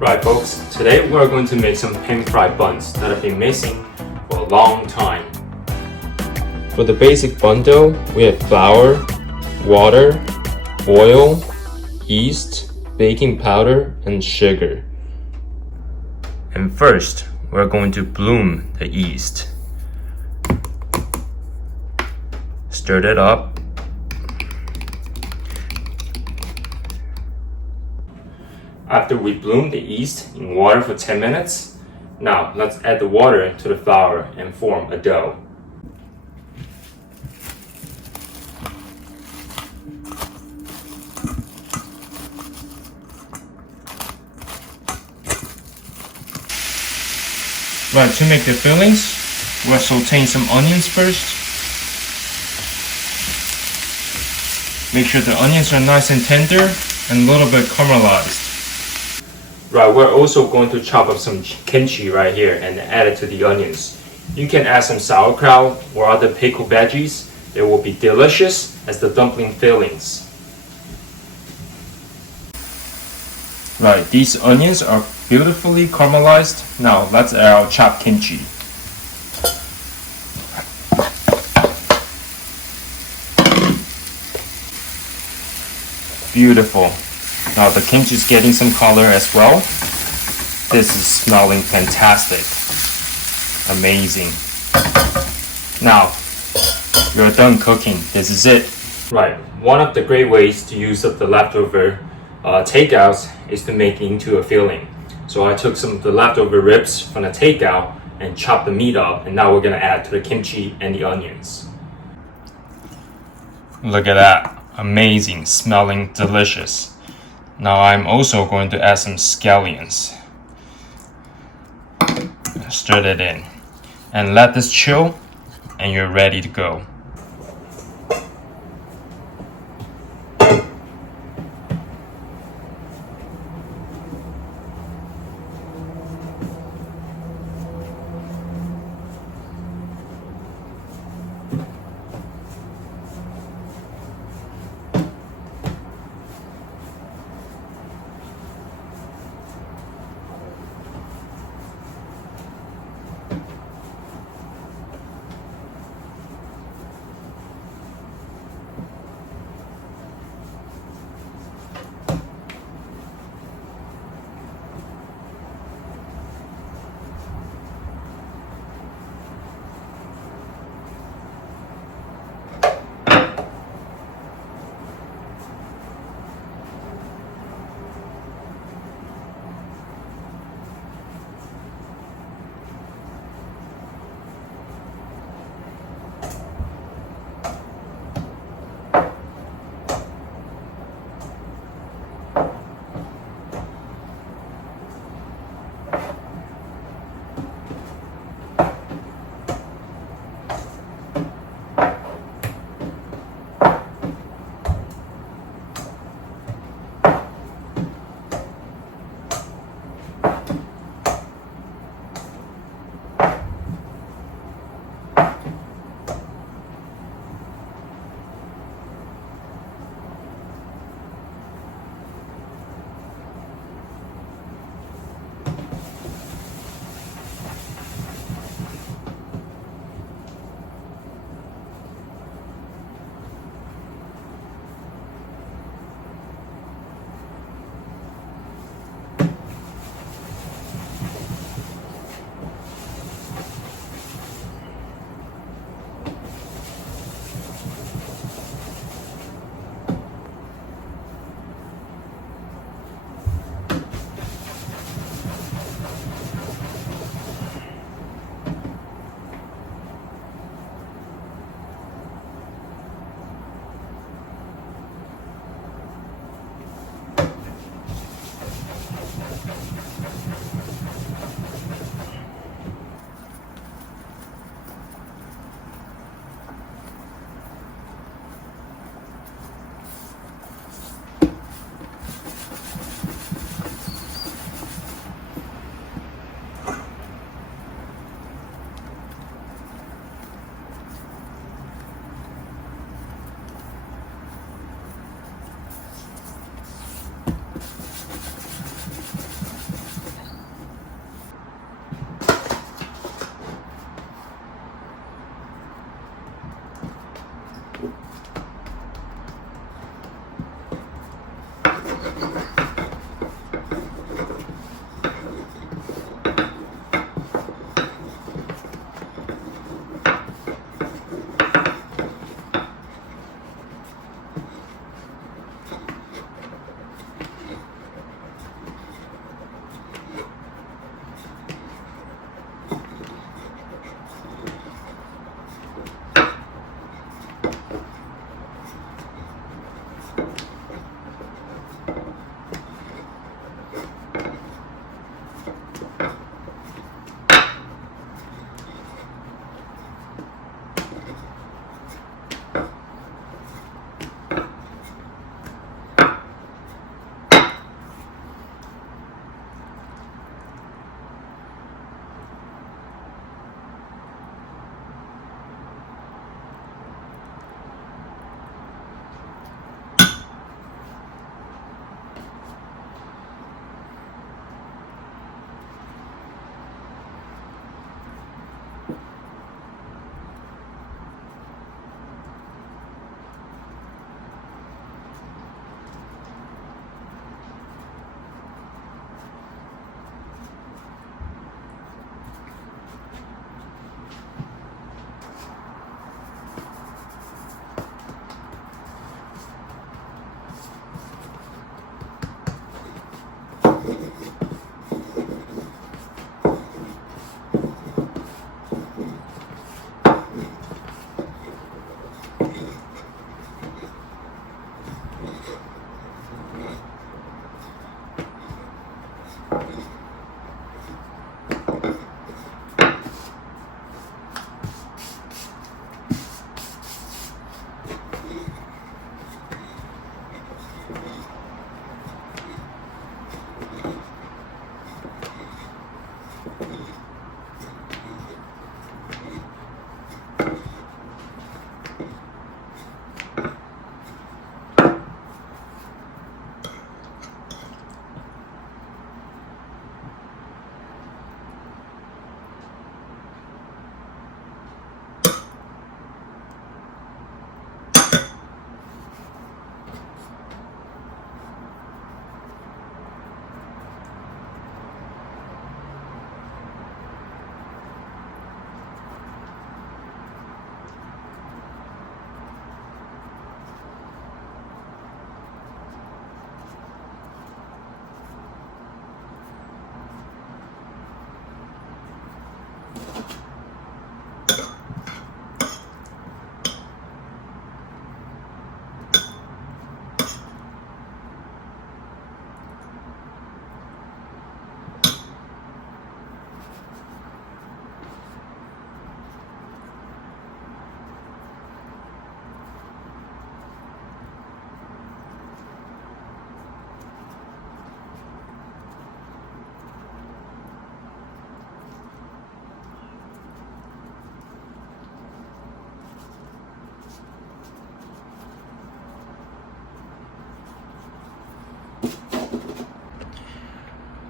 Right folks, today we're going to make some pan-fried buns that have been missing for a long time. For the basic bun dough, we have flour, water, oil, yeast, baking powder, and sugar. And first, we're going to bloom the yeast. Stir it up. After we bloom the yeast in water for 10 minutes, now let's add the water to the flour and form a dough. Right, to make the fillings, we're sauteing some onions first. Make sure the onions are nice and tender and a little bit caramelized. Right, we're also going to chop up some kimchi right here and add it to the onions. You can add some sauerkraut or other pickled veggies. They will be delicious as the dumpling fillings. Right, these onions are beautifully caramelized. Now let's add our chopped kimchi. Beautiful. Now the kimchi is getting some color as well. This is smelling fantastic. Amazing. Now, you're done cooking. This is it. Right, one of the great ways to use up the leftover takeouts is to make it into a filling. So I took some of the leftover ribs from the takeout and chopped the meat up, and now we're gonna add to the kimchi and the onions. Look at that. Amazing, smelling delicious. Now I'm also going to add some scallions. Stir it in and let this chill, and you're ready to go.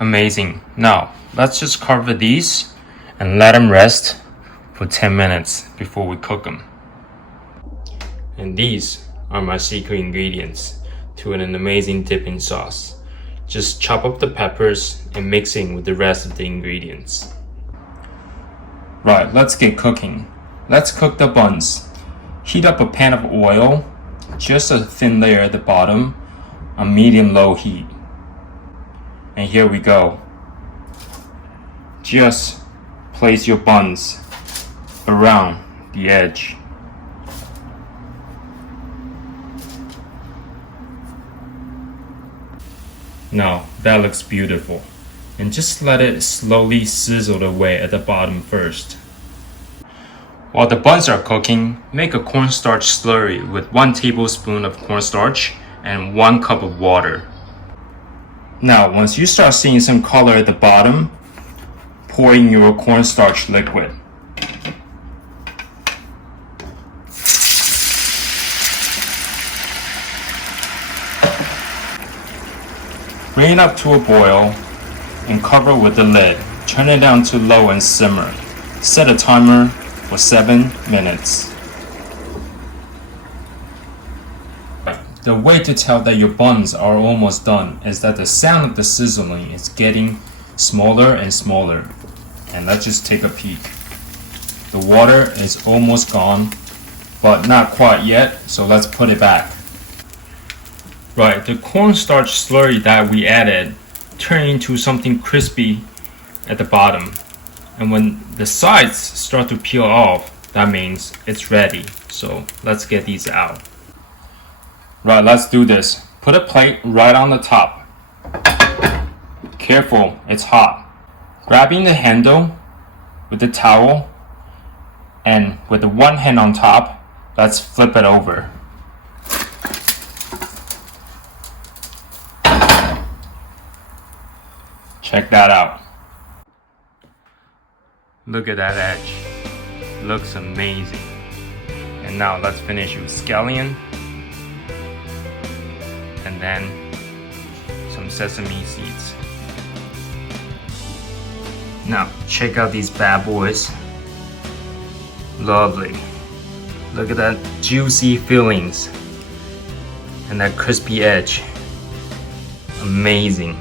Amazing. Now, let's just cover these and let them rest for 10 minutes before we cook them. And these are my secret ingredients to an amazing dipping sauce. Just chop up the peppers and mixing with the rest of the ingredients. Right, let's get cooking. Let's cook the buns. Heat up a pan of oil, just a thin layer at the bottom, on medium-low heat. And here we go. Just place your buns around the edge. Now that looks beautiful. And just let it slowly sizzle away at the bottom first. While the buns are cooking, make a cornstarch slurry with 1 tablespoon of cornstarch and 1 cup of water. Now, once you start seeing some color at the bottom, pour in your cornstarch liquid. Bring it up to a boil and cover with the lid. Turn it down to low and simmer. Set a timer for 7 minutes. The way to tell that your buns are almost done is that the sound of the sizzling is getting smaller and smaller. And let's just take a peek. The water is almost gone, but not quite yet, so let's put it back. Right, the cornstarch slurry that we added turned into something crispy at the bottom. And when the sides start to peel off, that means it's ready. So let's get these out. Right, let's do this. Put a plate right on the top. Careful, it's hot. Grabbing the handle with the towel and with the one hand on top, let's flip it over. Check that out. Look at that edge. Looks amazing. And now let's finish with scallion. And then some sesame seeds. Now check out these bad boys. Lovely. Look at that juicy fillings and that crispy edge. Amazing.